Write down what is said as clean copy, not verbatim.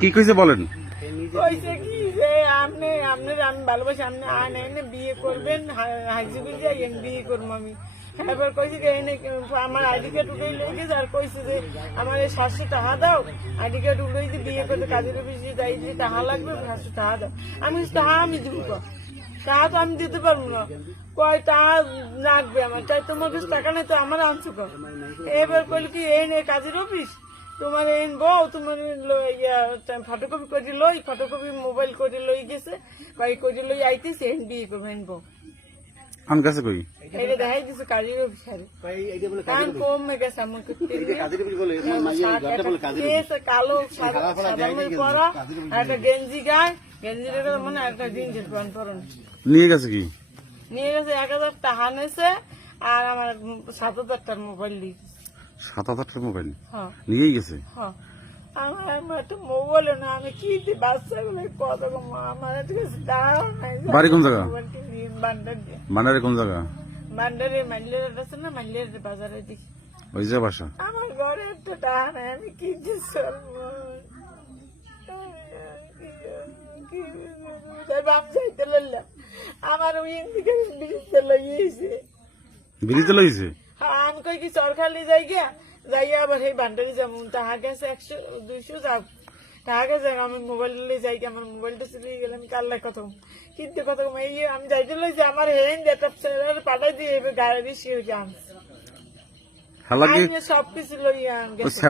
কি কইছে বলেন? কইছে কি যে আপনি আমি ভালোবাসি, আপনি আয় না এনে বিয়ে করবেন, হাজিগুল যাই আমি বিয়ে করবো আমি। এবার কইছে যে এনে আমার আইডি কার্ড উঠেই লই গেছে, আর কইছে যে আমার এই 700 টাকা দাও, আইডি কার্ড উঠেই যে বিয়ে করতে কাজের অফিসে যাই যে টাকা লাগবে 700 টাকা দাও। আমি টাকা আমি দিব, টাকা তো আমি দিতে পারবো না। কয় টাকা লাগবে আমার, তাই তোমার কাছে টাকা নেই তো আমার আনছো কর। এবার কইল কি এই নে কাজের অফিস, তোমার এনবো, তোমার ফটোকপি করে লই, ফটোকপি মোবাইল করে লই গেছে, কই করে লই আইতেছে এন বিয়ে করবো এনবো। আমার কাছে কই এটা দেখাই দিছে কাজের অফিসারে, কান কমে গেছে আমাকে কালো সাদা পরা, একটা গেঞ্জি গায়ে, গেঞ্জির মানে একটা জিন্সের প্যান্ট পরন। নিয়ে গেছে কি? নিয়ে গেছে 1000 টাকা নেছে, আর আমার 7000 টাকার মোবাইল দিয়েছে। 7000 টাকার মোবাইল হ্যাঁ নিয়েই গেছে। হ্যাঁ, আমার একটা মোবাইল না, আমি কি বাচ্চাগুলো কত আমার কাছে দাঁড়াও নাই। বাড়ি কোন জায়গা? বান্ডার দিয়ে, বান্ডারে কোন জায়গা? বান্ডারে মাইলের আছে না, মাইলের বাজারে দিই। ওই যে বাসা। আমার ঘরে একটা টাকা নাই, আমি কি যে চলবো, বাম যাইতে লইলাম, আমার ওই দিকে বিরিতে লইয়েছে। বিড়িতে লইছে? হ্যাঁ, আমি কই কি চরখালি যাই গিয়া যাইয়া আবার সেই ভান্ডারি যাবো, টাকা গেছে 100-200 যাও, টাকা গেছে আমি মোবাইল যাই গিয়ে, আমার মোবাইলটা চলে গেলে আমি কার লাই কথা কিন্তু কথা এই আমি যাইতে লইছি, আমার হেন যেটা পাঠাই দিয়ে গাড়ি দিয়ে যান হালাকি সবকিছু লইয়া